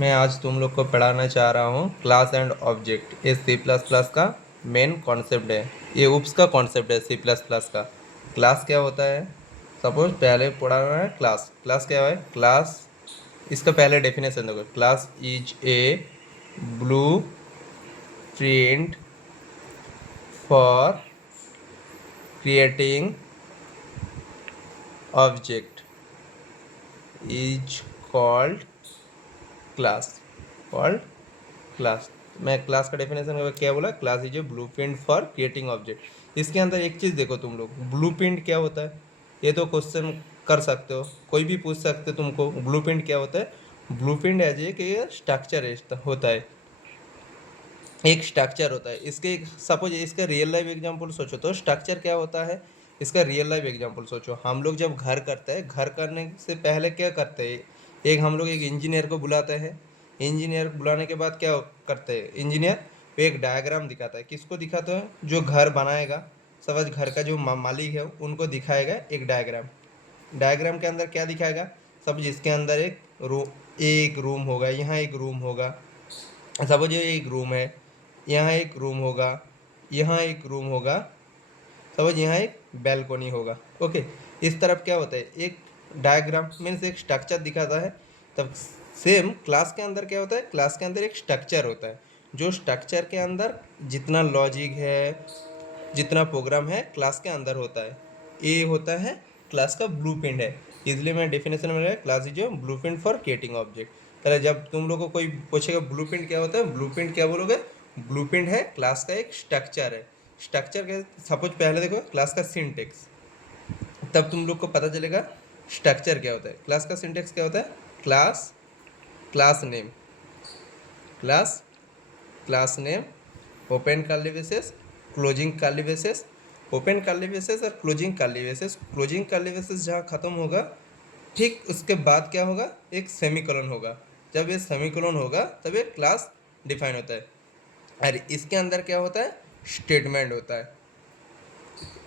मैं आज तुम लोग को पढ़ाना चाह रहा हूँ क्लास एंड ऑब्जेक्ट। ये सी प्लस प्लस का मेन कॉन्सेप्ट है। ये उप्स का कॉन्सेप्ट है सी प्लस प्लस का। क्लास क्या होता है? सपोज पहले पढ़ाना है क्लास। क्लास क्या है? क्लास, इसका पहले डेफिनेशन देखो। Class is a blue print for creating object is called class. Called class. मैं क्लास का डेफिनेशन क्या बोला? Class is a blueprint for creating object. इसके अंदर एक चीज़ देखो तुम लोग, ब्लूप्रिंट क्या होता है? ये तो क्वेश्चन कर सकते हो, कोई भी पूछ सकते हो तुमको ब्लूप्रिंट क्या होता है। ब्लूप्रिंट एज एक स्ट्रक्चर होता है, एक स्ट्रक्चर होता है। इसके सपोज इसका रियल लाइफ एग्जांपल सोचो तो स्ट्रक्चर क्या होता है। इसका रियल लाइफ एग्जांपल सोचो। हम लोग जब घर करते हैं, घर करने से पहले क्या करते हैं? एक हम लोग एक इंजीनियर को बुलाते हैं। इंजीनियर बुलाने के बाद क्या करते हैं? इंजीनियर वो एक डायग्राम दिखाता है। किसको दिखाता है? जो घर बनाएगा, समझ, घर का जो मालिक है उनको दिखाएगा एक डायग्राम। डायग्राम के अंदर क्या दिखाएगा? सब जिसके अंदर एक रूम होगा, यहाँ एक रूम होगा। सपोज ये एक रूम है, यहाँ एक रूम होगा, यहाँ एक रूम होगा। सपोज यहाँ एक बैल्कोनी होगा। ओके, इस तरफ क्या होता है? एक डायग्राम मीन्स एक स्ट्रक्चर दिखाता है। तब सेम क्लास के अंदर क्या होता है? क्लास के अंदर एक स्ट्रक्चर होता है। जो स्ट्रक्चर के अंदर जितना लॉजिक है, जितना प्रोग्राम है, क्लास के अंदर होता है। ये होता है क्लास का ब्लूप्रिंट है। इसलिए मैं डेफिनेशन में class is blueprint for creating object. पहले जब तुम लोग को कोई पूछेगा ब्लूप्रिंट क्या होता है, ब्लूप्रिंट क्या बोलोगे? ब्लूप्रिंट है क्लास का एक स्ट्रक्चर है। स्ट्रक्चर के सपोज पहले देखो क्लास का सिंटेक्स, तब तुम लोग को पता चलेगा स्ट्रक्चर क्या होता है। क्लास का सिंटेक्स क्या होता है? Class, class name, class, class name, open curly braces, closing curly braces. Open curly braces और closing curly braces, closing curly braces जहाँ खत्म होगा, ठीक उसके बाद क्या होगा? एक सेमीकोलन होगा। जब ये सेमीकोलन होगा तब ये क्लास डिफाइन होता है। और इसके अंदर क्या होता है? स्टेटमेंट होता है।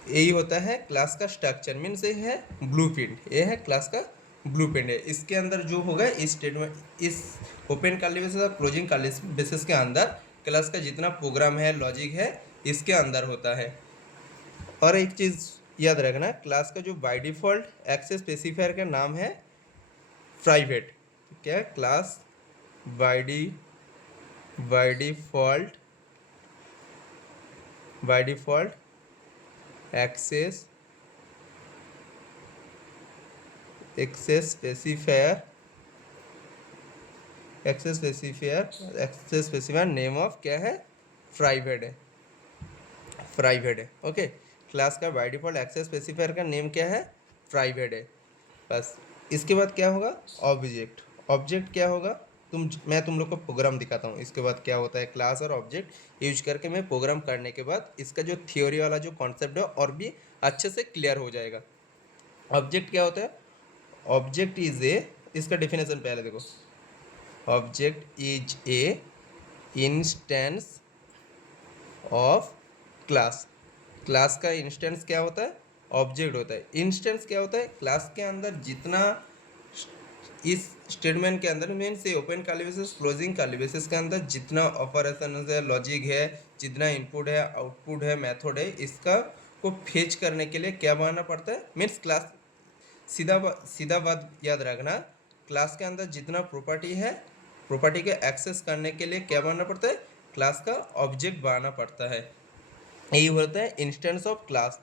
यही होता है क्लास का स्ट्रक्चर। मीन्स ये है ब्लूप्रिंट, ये है क्लास का ब्लूप्रिंट है। इसके अंदर जो होगा इस स्टेटमेंट, इस ओपन कर्ली ब्रेसेस और क्लोजिंग कर्ली ब्रेसेस के अंदर क्लास का जितना प्रोग्राम है, लॉजिक है, इसके अंदर होता है। और एक चीज़ याद रखना, क्लास का जो बाय डिफ़ॉल्ट एक्सेस स्पेसिफायर का नाम है प्राइवेट। क्या है? Class by default, by default access specifier, access specifier name of क्या है? प्राइवेट है, प्राइवेट है। ओके, क्लास का बाय डिफ़ॉल्ट एक्सेस स्पेसिफायर का नेम क्या है? प्राइवेट है। बस इसके बाद क्या होगा? ऑब्जेक्ट। ऑब्जेक्ट क्या होगा? मैं तुम लोग को प्रोग्राम दिखाता हूँ। इसके बाद क्या होता है? क्लास और ऑब्जेक्ट यूज करके मैं प्रोग्राम करने के बाद इसका जो थियोरी वाला जो कॉन्सेप्ट है और भी अच्छे से क्लियर हो जाएगा। ऑब्जेक्ट क्या होता है? ऑब्जेक्ट इज ए, इसका डेफिनेशन पहले देखो। Object is a instance of class. Class का इंस्टेंस क्या होता है? ऑब्जेक्ट होता है। इंस्टेंस क्या होता है? क्लास के अंदर जितना, इस स्टेटमेंट के अंदर मीन्स ये open curly braces closing curly braces के अंदर जितना ऑपरेशन है, लॉजिक है, जितना इनपुट है, आउटपुट है, मेथड है, इसका को फेच करने के लिए क्या बनाना पड़ता है? मीन्स क्लास, सीधा बात याद रखना, क्लास के अंदर जितना प्रॉपर्टी है, प्रॉपर्टी के एक्सेस करने के लिए क्या बनाना पड़ता है? क्लास का ऑब्जेक्ट बनाना पड़ता है। यही होता है इंस्टेंस ऑफ क्लास।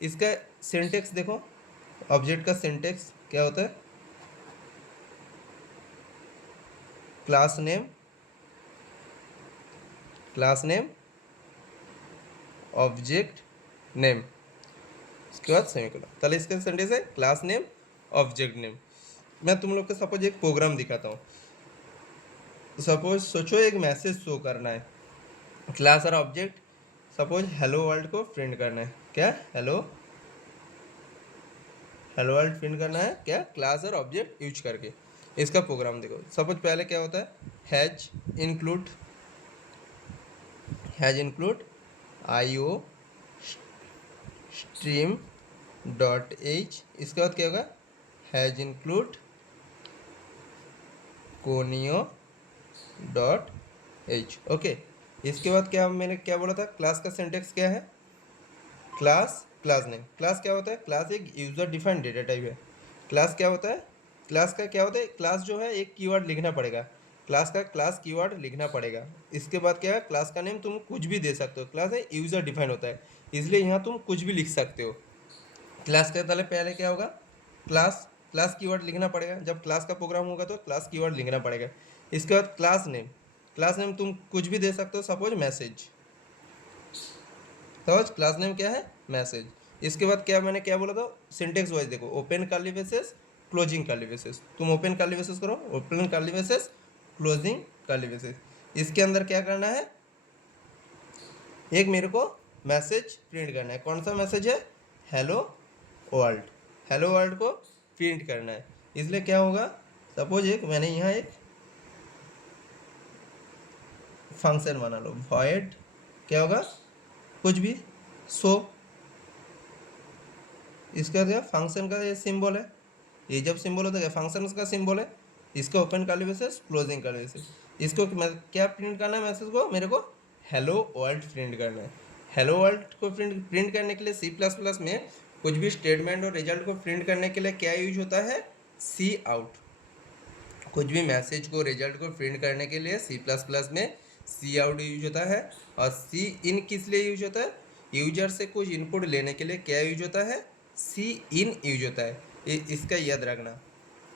इसका सिंटेक्स देखो। ऑब्जेक्ट का सिंटेक्स क्या होता है? Class name, class name, object name, उसके बाद सेमीकोलन। ताहले इसका सेंटेंस है क्लास नेम, ऑब्जेक्ट नेम। मैं तुम लोग को सपोज एक प्रोग्राम दिखाता हूँ। सपोज सोचो एक मैसेज शो करना है, क्लास और ऑब्जेक्ट। सपोज हेलो वर्ल्ड को प्रिंट करना है। क्या? हेलो, हेलो वर्ल्ड प्रिंट करना है। क्या? क्लास और ऑब्जेक्ट यूज करके। इसका प्रोग्राम देखो। सपोज पहले क्या होता है? Hash include, has include IO stream dot H. इसके बाद क्या होगा? Has include conio dot H. Okay, इसके बाद क्या मैंने क्या बोला था, क्लास का सिंटेक्स क्या है, क्लास क्लास नेम। क्लास क्या होता है, क्लास एक यूजर डिफाइंड डेटा टाइप है। क्लास क्या होता है, क्लास का क्या होता है, क्लास जो है एक कीवर्ड लिखना पड़ेगा, क्लास का क्लास कीवर्ड लिखना पड़ेगा। इसके बाद क्या है, क्लास का नेम तुम कुछ भी दे सकते हो, क्लास है यूजर डिफाइंड होता है, इसलिए यहाँ तुम कुछ भी लिख सकते हो। क्लास के पहले क्या होगा, क्लास क्लास कीवर्ड लिखना पड़ेगा, जब क्लास का प्रोग्राम होगा तो क्लास कीवर्ड लिखना पड़ेगा। इसके बाद क्लास नेम, क्लास नेम तुम कुछ भी दे सकते हो, suppose message, suppose class name क्या है, मैसेज। इसके बाद क्या मैंने क्या बोला था, सिंटेक्स वाइज देखो, open curly braces, closing curly braces. तुम ओपन कर्ली ब्रेसेस करो, open curly braces, closing curly braces. इसके अंदर क्या करना है, एक मेरे को मैसेज प्रिंट करना है। कौन सा मैसेज है, हेलो वर्ल्ड, हेलो वर्ल्ड को प्रिंट करना है। इसलिए क्या होगा, सपोज एक मैंने यहाँ एक फंक्शन बना लो, वॉइड क्या होगा, कुछ भी सो। इसका क्या फंक्शन का ये सिंबल है, ये जब सिंबल होता है फंक्शन का सिंबल है। इसको ओपन कर ब्रेसेस, क्लोजिंग कर ब्रेसेस। इसको क्या प्रिंट करना है, मैसेज को मेरे को हेलो वर्ल्ड प्रिंट करना है। हेलो वर्ल्ड को प्रिंट प्रिंट करने के लिए सी प्लस प्लस में कुछ भी स्टेटमेंट और रिजल्ट को प्रिंट करने के लिए क्या यूज होता है, सी आउट। कुछ भी मैसेज को रिजल्ट को प्रिंट करने के लिए सी प्लस प्लस में सी आउट यूज होता है। और सी इन किस लिए यूज होता है, यूजर से कुछ इनपुट लेने के लिए क्या यूज होता है, सी इन यूज होता है। इसका याद रखना,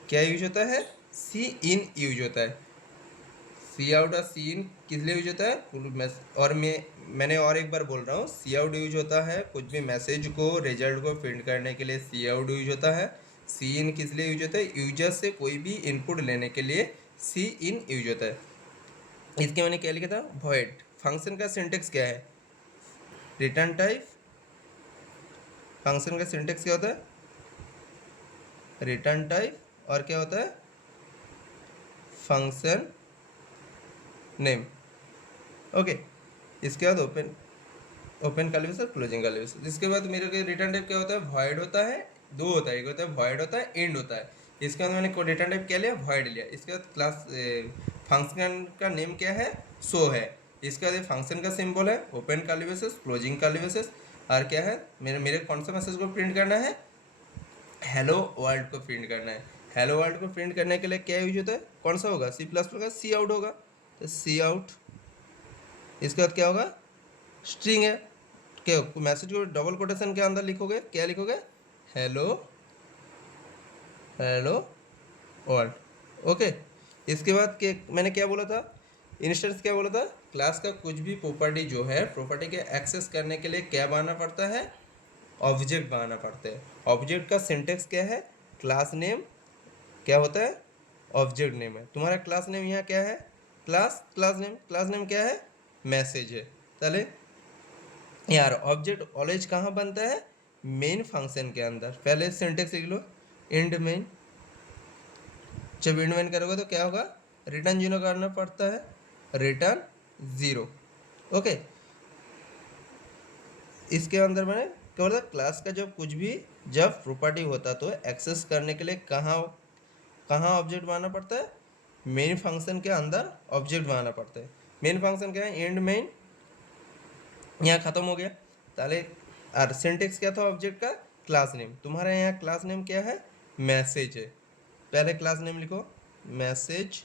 क्या यूज होता है, सी इन यूज होता है। सी आउट और सी इन किस लिए यूज होता है, और मैंने और एक बार बोल रहा हूँ, सी आउट यूज होता है कुछ भी मैसेज को रिजल्ट को प्रिंट करने के लिए सी आउट यूज होता है। सी इन किस लिए यूज होता है, यूजर से कोई भी इनपुट लेने के लिए सी इन यूज होता है। इसके मैंने क्या लिखा था, वॉइड। फंक्शन का सिंटेक्स क्या है, रिटर्न टाइप। फंक्शन का सिंटेक्स क्या होता है, रिटर्न टाइप, और क्या होता है, फंक्शन नेम। ओके, इसके बाद ओपन ओपन कर ब्रेसेस, क्लोजिंग कर ब्रेसेस। इसके बाद मेरे को रिटर्न टाइप क्या होता है, वॉइड होता है, दो होता है, एक होता है वॉइड होता है, एंड होता है। इसके बाद मैंने रिटर्न टाइप क्या लिया, वॉइड लिया। इसके बाद क्लास फंक्शन का नेम क्या है, शो है। इसके बाद फंक्शन का सिंबल है open curly braces, closing curly braces. और क्या है, मेरे मेरे कौन सा मैसेज को प्रिंट करना है, हेलो वर्ल्ड को प्रिंट करना है। हेलो वर्ल्ड को प्रिंट करने के लिए क्या यूज होता है, कौन सा होगा, सी प्लस प्लस का सी आउट होगा, तो सी आउट। इसके बाद क्या होगा, स्ट्रिंग है, क्या मैसेज को डबल कोटेशन के अंदर लिखोगे, क्या लिखोगे, हेलो हेलो वर्ल्ड। ओके, इसके बाद के मैंने क्या बोला था, इंस्टेंस क्या बोला था, क्लास का कुछ भी प्रॉपर्टी जो है, प्रॉपर्टी के एक्सेस करने के लिए क्या बनाना पड़ता है, ऑब्जेक्ट बनाना पड़ता है। ऑब्जेक्ट का सिंटेक्स क्या है, क्लास नेम क्या होता है, ऑब्जेक्ट नेम है। तुम्हारा क्लास नेम यहाँ क्या है, क्लास नेम क्या है, मैसेज है। चले यार, ऑब्जेक्ट ऑलवेज कहाँ बनता है, मेन फंक्शन के अंदर। पहले सिंटेक्स लिख लो, इंड मेन। जब इंड मेन करोगे तो क्या होगा, रिटर्न जीरो करना पड़ता है, रिटर्न जीरो। ओके, इसके अंदर मैंने क्या बोला, क्लास का जब कुछ भी जब प्रॉपर्टी होता तो एक्सेस करने के लिए कहाँ कहाँ ऑब्जेक्ट बनाना पड़ता है, मेन फंक्शन के अंदर ऑब्जेक्ट बनाना पड़ता है। मेन फंक्शन क्या है, एंड मेन, यहाँ खत्म हो गया। ताले और सिंटेक्स क्या था ऑब्जेक्ट का, क्लास नेम। तुम्हारे यहाँ क्लास नेम क्या है, मैसेज है। पहले क्लास नेम लिखो, मैसेज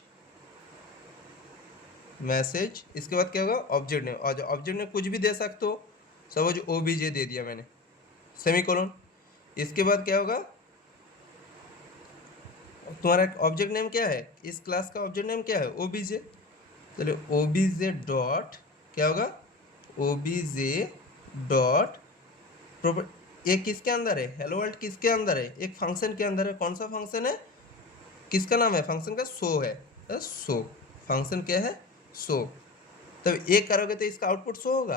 मैसेज। इसके बाद क्या होगा, ऑब्जेक्ट नेम, और ऑब्जेक्ट नेम कुछ भी दे सकते हो, सपोज ओबीजे दे दिया मैंने, सेमीकोलन। इसके बाद क्या होगा, तुम्हारा ऑब्जेक्ट नेम क्या है, इस क्लास का ऑब्जेक्ट नेम क्या है, ओबीजे। चलो ओबीजे डॉट क्या होगा, ओबीजे डॉट ये किसके अंदर है, हेलो वर्ल्ड किसके अंदर है, एक फंक्शन के अंदर है। कौन सा फंक्शन है, किसका नाम है, फंक्शन का शो है, शो। फंक्शन क्या है, शो। तब ये करोगे तो इसका आउटपुट शो होगा,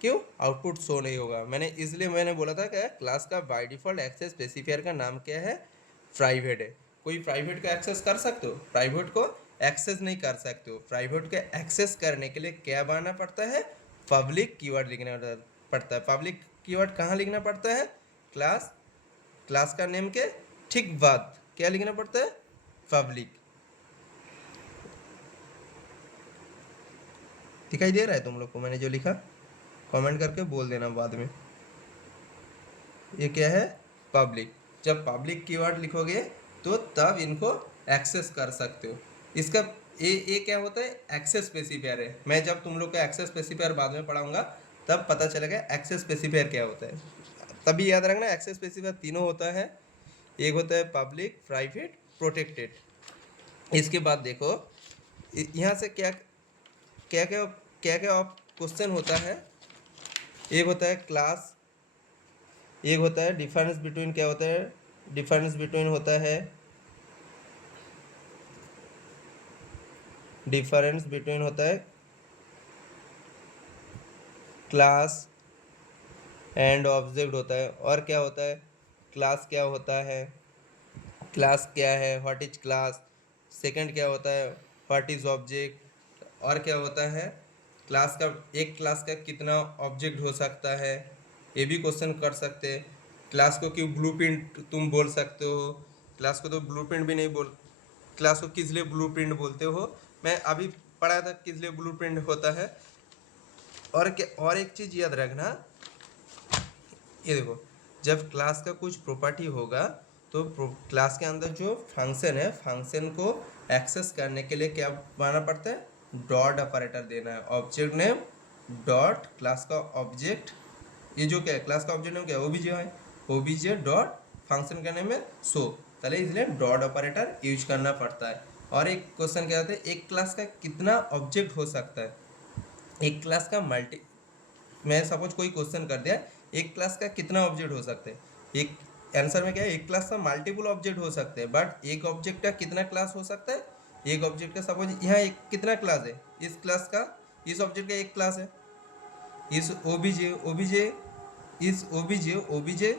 क्यों, आउटपुट शो नहीं होगा। मैंने इसलिए मैंने बोला था क्या, क्लास का बाय डिफॉल्ट एक्सेस स्पेसिफायर का नाम क्या है, प्राइवेट है। कोई प्राइवेट को एक्सेस कर सकते हो, प्राइवेट को एक्सेस नहीं कर सकते हो। प्राइवेट को एक्सेस करने के लिए क्या बनाना पड़ता है, पब्लिक कीवर्ड लिखना पड़ता है। पब्लिक कीवर्ड कहाँ लिखना पड़ता है, क्लास क्लास का नेम के ठीक बाद क्या लिखना पड़ता है, पब्लिक। दिखाई दे रहा है तुम लोग को मैंने जो लिखा? कमेंट करके बोल देना बाद में। ये क्या है? पब्लिक। जब पब्लिक कीवर्ड लिखोगे तो तब इनको एक्सेस कर सकते हो। इसका ये क्या होता है? एक्सेस स्पेसिफायर है। मैं जब तुम लोग का एक्सेस स्पेसिफायर बाद में पढ़ाऊंगा तब पता चलेगा एक्सेस स्पेसिफायर क्या होता है। तभी याद रखना एक्सेस स्पेसिफायर तीनों होता है। एक होता है पब्लिक, प्राइवेट, प्रोटेक्टेड। इसके बाद देखो यहाँ से क्या क्या क्या क्या क्या क्वेश्चन होता है। एक होता है क्लास, एक होता है डिफरेंस बिटवीन, क्या होता है? डिफरेंस बिटवीन होता है, डिफरेंस बिटवीन होता है क्लास एंड ऑब्जेक्ट होता है। और क्या होता है? क्लास क्या होता है, क्लास क्या है, व्हाट इज क्लास। सेकंड क्या होता है? What is object. और क्या होता है? क्लास का, एक क्लास का कितना ऑब्जेक्ट हो सकता है, ये भी क्वेश्चन कर सकते हैं। क्लास को क्यों ब्लूप्रिंट तुम बोल सकते हो? क्लास को तो ब्लूप्रिंट भी नहीं बोल, क्लास को किस लिए ब्लूप्रिंट बोलते हो? मैं अभी पढ़ा था किस लिए ब्लूप्रिंट होता है। और क्या, और एक चीज़ याद रखना, ये देखो, जब क्लास का कुछ प्रॉपर्टी होगा तो क्लास के अंदर जो फंक्शन है, फंक्शन को एक्सेस करने के लिए क्या बनाना पड़ता है? डॉट ऑपरेटर देना है। ऑब्जेक्ट नेम डॉट क्लास का ऑब्जेक्ट, ये जो क्या है क्लास का ऑब्जेक्ट नेम क्या है? ओबीजे है। ओबीजे डॉट फंक्शन का नेम है सो, पहले इसलिए डॉट ऑपरेटर यूज करना पड़ता है। और एक क्वेश्चन क्या होता है, एक क्लास का कितना ऑब्जेक्ट हो सकता है? एक क्लास का मल्टी, मैं सपोज कोई क्वेश्चन कर दिया, एक क्लास का कितना ऑब्जेक्ट हो सकते हैं? एक आंसर में क्या है? एक क्लास का मल्टीपल ऑब्जेक्ट हो सकते हैं, बट एक ऑब्जेक्ट का कितना क्लास हो सकता है? एक ऑब्जेक्ट का सपोज यहाँ एक कितना क्लास है? इस क्लास का, इस ऑब्जेक्ट का एक क्लास है। इस ओबीजे ओबीजे इस ओबीजे ओबीजे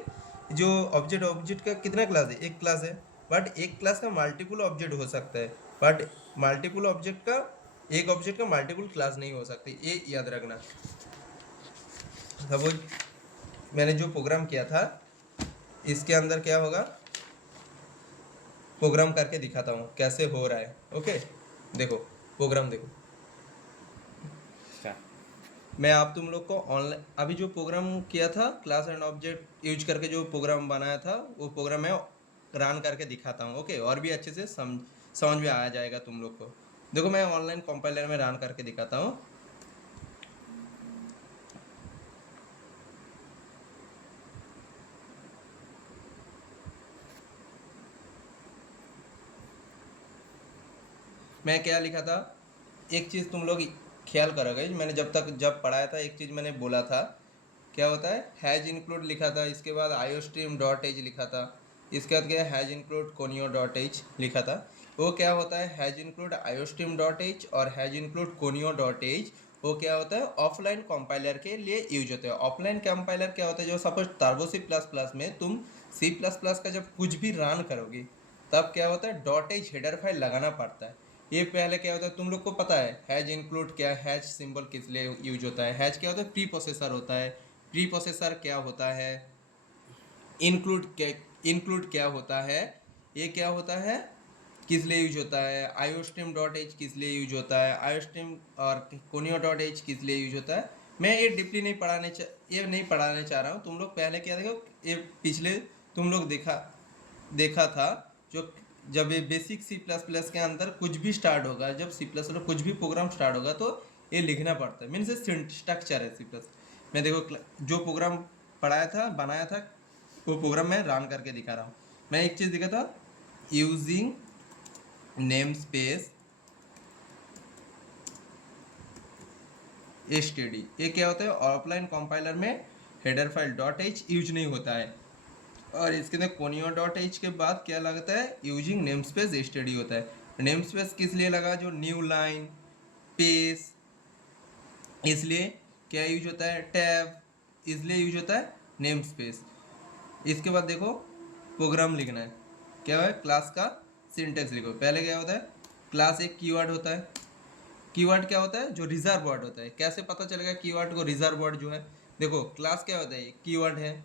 जो ऑब्जेक्ट, ऑब्जेक्ट का कितना क्लास है? एक क्लास है। बट एक क्लास का मल्टीपल ऑब्जेक्ट हो सकता है, बट मल्टीपल ऑब्जेक्ट का, एक ऑब्जेक्ट का मल्टीपल क्लास नहीं हो सकती, ये याद रखना। सपोज मैंने जो प्रोग्राम किया था इसके अंदर क्या होगा, प्रोग्राम करके दिखाता हूँ कैसे हो रहा है। ओके, देखो प्रोग्राम देखो। मैं आप तुम लोग को ऑनलाइन अभी जो प्रोग्राम किया था क्लास एंड ऑब्जेक्ट यूज करके, जो प्रोग्राम बनाया था वो प्रोग्राम मैं रन करके दिखाता हूँ। ओके, और भी अच्छे से समझ में आ जाएगा तुम लोग को। देखो मैं ऑनलाइन कंपाइलर में रन करके दिखाता हूँ। मैं क्या लिखा था, एक चीज़ तुम लोग ख्याल करोगे, मैंने जब पढ़ाया था एक चीज़ मैंने बोला था, क्या होता है? हैज इंक्लूड लिखा था, इसके बाद आईओस्ट्रीम डॉट एच लिखा था, इसके बाद क्या hash include conio dot H लिखा था। वो क्या होता है? Hash include iostream dot H और hash include conio dot H, वो क्या होता है? ऑफलाइन कंपाइलर के लिए यूज होते हैं। ऑफलाइन कंपाइलर क्या होता है? जो suppose Turbo C plus plus में तुम सी प्लस प्लस का जब कुछ भी रन करोगे तब क्या होता है? डॉट एच हेडर फाइल लगाना पड़ता है। ये पहले क्या होता है तुम लोग को पता है? हैज इंक्लूड क्या, हैज सिंबल किस लिए यूज होता है? हैज क्या होता है? प्री प्रोसेसर होता है। प्री प्रोसेसर क्या होता है? इंक्लूड क्या होता है? ये क्या होता है? किस लिए यूज होता है? आईओस्ट्रीम डॉट एच किस लिए यूज होता है? आईओस्ट्रीम और कोनियो डॉट एच किस लिए यूज होता है? मैं ये डीपली नहीं ये नहीं पढ़ाने चाह रहा हूँ। तुम लोग पहले क्या देखो, ये पिछले तुम लोग देखा था, जो जब ये बेसिक सी प्लस प्लस के अंदर कुछ भी स्टार्ट होगा, जब सी प्लस प्लस कुछ भी प्रोग्राम स्टार्ट होगा तो ये लिखना पड़ता है, मीन्स स्ट्रक्चर है सी प्लस। मैं देखो जो प्रोग्राम पढ़ाया था, बनाया था, वो प्रोग्राम मैं रन करके दिखा रहा हूँ। मैं एक चीज़ दिखा था, यूजिंग नेम स्पेस एसटीडी। ये क्या होता है? ऑफलाइन कंपाइलर में header file dot H use नहीं होता है। और इसके अंदर कोनियो डॉट एच के बाद क्या लगता है? यूजिंग नेम स्पेस एसटीडी होता है। नेम स्पेस किस लिए लगा? जो न्यू लाइन, पेज, इसलिए क्या यूज होता है? टैब, इसलिए यूज होता है नेम स्पेस। इसके बाद देखो प्रोग्राम लिखना है, क्या है? क्लास का सिंटेक्स लिखो। पहले क्या होता है? क्लास एक कीवर्ड होता है। कीवर्ड क्या होता है? जो रिजर्व वर्ड होता है। कैसे पता चलेगा कीवर्ड को रिजर्व वर्ड जो है? देखो क्लास क्या होता है? एक कीवर्ड है।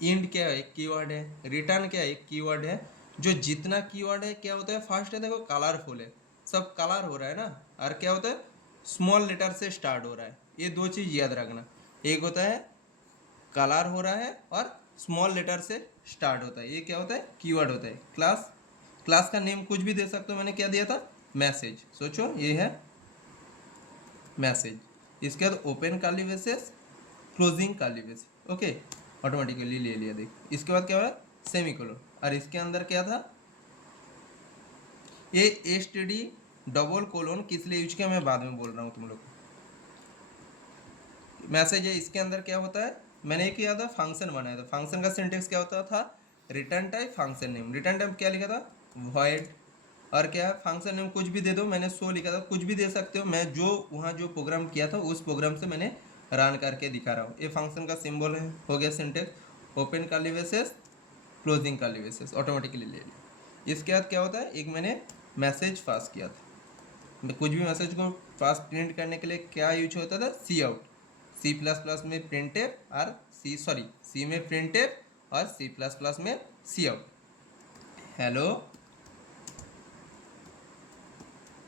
इंड क्या है? एक कीवर्ड है। रिटर्न क्या है? एक कीवर्ड है। जो जितना कीवर्ड है क्या होता है? फर्स्ट है देखो कलरफुल है, सब कलर हो रहा है ना। और क्या होता है? स्मॉल लेटर से स्टार्ट हो रहा है, ये दो चीज़ याद रखना। एक होता है कलर हो रहा है और स्मॉल लेटर से स्टार्ट होता है, ये क्या होता है, कीवर्ड होता है। क्लास, क्लास का नेम कुछ भी दे सकते हो, मैंने क्या दिया था, मैसेज। सोचो ये है मैसेज। इसके बाद open curly braces, closing curly braces, okay, automatically ले लिया। देख इसके बाद क्या हुआ, सेमीकोलन, और इसके अंदर क्या था, ये S T D double colon किस लिए यूज किया मैं बाद में बोल रहा हूँ तुम लोग को। मैसेज है, इसके अंदर क्या होता है, मैंने एक किया था फंक्शन बनाया था। फंक्शन का सिंटेक्स क्या होता था, return type function name. Return type क्या लिखा था, वॉइड, और क्या है फंक्शन नेम कुछ भी दे दो, मैंने सो लिखा था, कुछ भी दे सकते हो, मैं जो वहाँ जो प्रोग्राम किया था उस प्रोग्राम से मैंने रन करके दिखा रहा हूँ। ये फंक्शन का सिंबल है, हो गया syntax. Open curly braces, closing curly braces, automatically ले लिया। इसके बाद क्या होता है, एक मैंने मैसेज पास किया था, कुछ भी मैसेज को पास प्रिंट करने के लिए क्या यूज होता था, C out. C plus plus में प्रिंटेफ और सी में प्रिंटेफ और सी प्लस प्लस में C out. Hello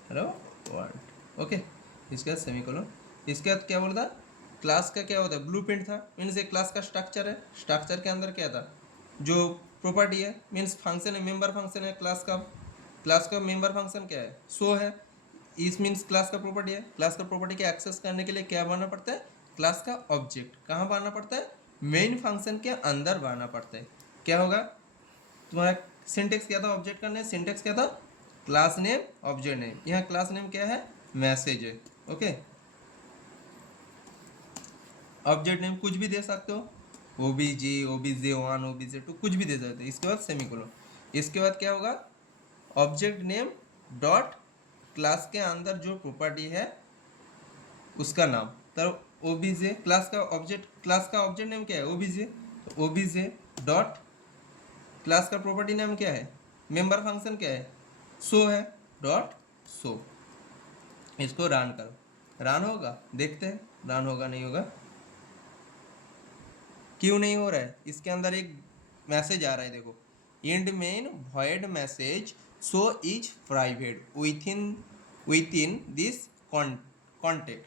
hello world, okay. इसके बाद सेमीकोलन। इसके बाद क्या बोलता, क्लास का क्या होता है, ब्लू प्रिंट था, मीन्स एक क्लास का स्ट्रक्चर है। स्ट्रक्चर के अंदर क्या था, जो प्रॉपर्टी है, मीन्स फंक्शन है, मेंबर फंक्शन है क्लास का। क्लास का मेंबर फंक्शन क्या है, सो है। इस मीन्स क्लास का प्रॉपर्टी है। क्लास का प्रॉपर्टी के एक्सेस करने के लिए क्या बनाना पड़ता है, क्लास का ऑब्जेक्ट। कहाँ बनाना पड़ता है, मेन फंक्शन के अंदर बनाना पड़ता है। क्या होगा तुम्हारा सिंटेक्स, क्या था ऑब्जेक्ट का नेम, सिंटेक्स क्या था, क्लास नेम ऑब्जेक्ट नेम। यहाँ क्लास नेम क्या है, मैसेज है, ओके। ऑब्जेक्ट नेम कुछ भी दे सकते हो, OBJ 1 OBJ 2 कुछ भी दे सकते हो। इसके बाद सेमीकोलन। इसके बाद क्या होगा, ऑब्जेक्ट नेम डॉट क्लास के अंदर जो प्रॉपर्टी है उसका नाम। तो OBJ क्लास का ऑब्जेक्ट, क्लास का ऑब्जेक्ट नेम क्या है, OBJ। तो OBJ डॉट क्लास का प्रॉपर्टी नेम क्या है, मेंबर फंक्शन क्या है, सो है, डॉट सो। इसको रन करो, रन होगा, देखते हैं रन होगा नहीं होगा। क्यों नहीं हो रहा है, इसके अंदर एक मैसेज आ रहा है, देखो, int main void message so is private within this contact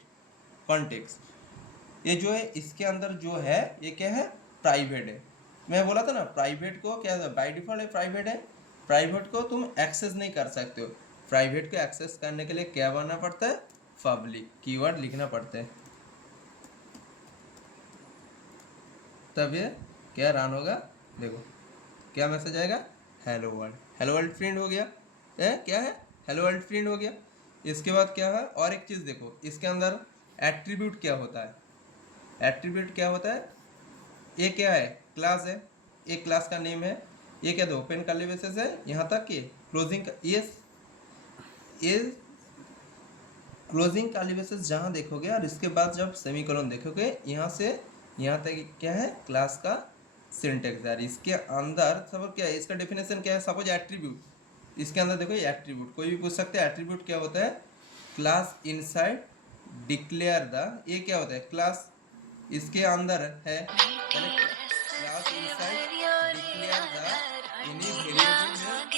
context. ये जो है इसके अंदर जो है ये क्या है, प्राइवेट है। मैं बोला था ना प्राइवेट को क्या बाय डिफॉल्ट है, प्राइवेट है। प्राइवेट को तुम एक्सेस नहीं कर सकते हो। प्राइवेट को एक्सेस करने के लिए क्या बनना पड़ता है, पब्लिक कीवर्ड लिखना पड़ता है, तब ये क्या रन होगा। देखो क्या मैसेज आएगा, hello world. Hello world print हो गया है, क्या है, हेलो वर्ल्ड प्रिंट हो गया। इसके बाद क्या है, और एक चीज़ देखो, इसके अंदर एट्रीब्यूट क्या होता है। एट्रीब्यूट क्या होता है, ये क्या है, क्लास है, एक क्लास का नेम है। ये क्या, दो ओपन कर्ली ब्रेसेस है यहाँ तक, ये क्लोजिंग, ये क्लोजिंग कर्ली ब्रेसेस जहाँ देखोगे, और इसके बाद जब सेमीकोलन देखोगे, यहाँ से यहाँ तक क्या है, क्लास का सिंटेक्स है। इसके अंदर सब क्या है, इसका डेफिनेशन क्या है, सपोज एट्रीब्यूट। इसके अंदर देखो एट्रीब्यूट कोई भी पूछ सकते हैं, एट्रीब्यूट क्या होता है, क्लास इनसाइड डिक्लेयर द, ये क्या होता है, क्लास इसके अंदर है, class inside declare the any variable name,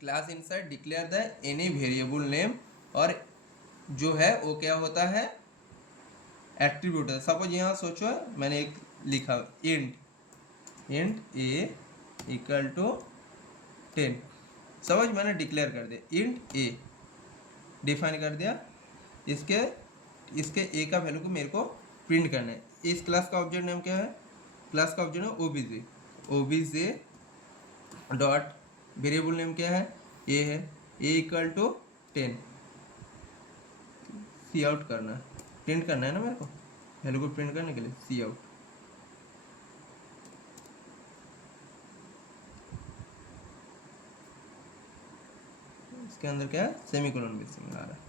class inside declare the any variable name, और जो है वो क्या होता है, एट्रीब्यूट है। सपोज यहाँ सोचो मैंने एक लिखा इंट ए इक्वल टू 10, समझ, मैंने डिक्लेयर कर दिया इंट ए, डिफाइन कर दिया। इसके इसके ए का वैल्यू को मेरे को प्रिंट करना है। इस क्लास का ऑब्जेक्ट नेम क्या है, क्लास का object name OBJ dot variable name क्या है, ए है, ए इक्वल टू 10, सी आउट करना है, प्रिंट करना है ना मेरे को, वैल्यू को प्रिंट करने के लिए सी आउट। इसके अंदर क्या है, सेमीकोलन बेसिंग आ रहा है।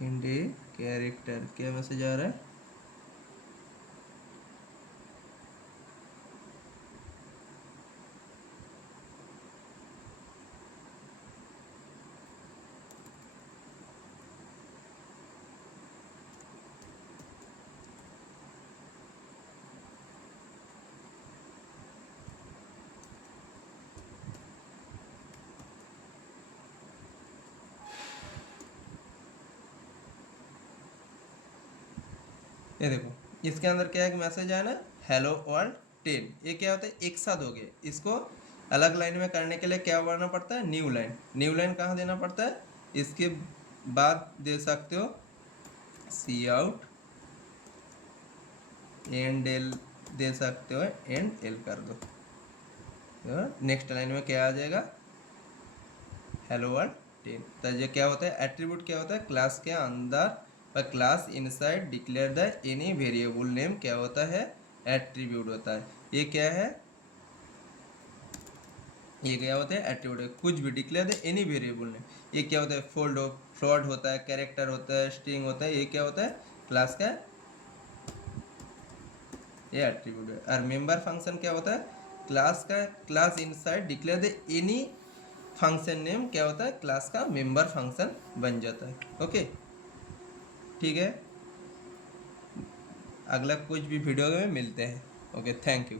इंड ए कैरेक्टर, क्या मैसेज आ रहा है, ये देखो इसके अंदर क्या एक मैसेज आया ना, हेलो वर्ल्ड 10, ये क्या होता है एक साथ हो गए। इसको अलग लाइन में करने के लिए क्या बनाना पड़ता है, न्यू लाइन। न्यू लाइन कहाँ देना पड़ता है, इसके बाद दे सकते हो सी आउट एंड एल दे सकते हो, एंड एल कर दो। तो नेक्स्ट लाइन में क्या आ जाएगा, हेलो वर्ल्ड 10। तो ये क्या होता है, एट्रीब्यूट क्या होता है, क्लास के अंदर class inside declare the any variable name क्या होता है, एट्रीब्यूट होता है। ये क्या है, ये क्या होता है, एट्रीब्यूट है। कुछ भी declare the any variable name, ये क्या होता है, फ्लोट होता है, कैरेक्टर होता है, स्ट्रिंग होता है, ये क्या होता है, क्लास का ये एट्रीब्यूट है। और मेंबर फंक्शन क्या होता है, क्लास का, class inside declare the any function name क्या होता है, क्लास का मेंबर फंक्शन बन जाता है। ओके ठीक है, अगला कुछ भी वीडियो में मिलते हैं। Okay thank you.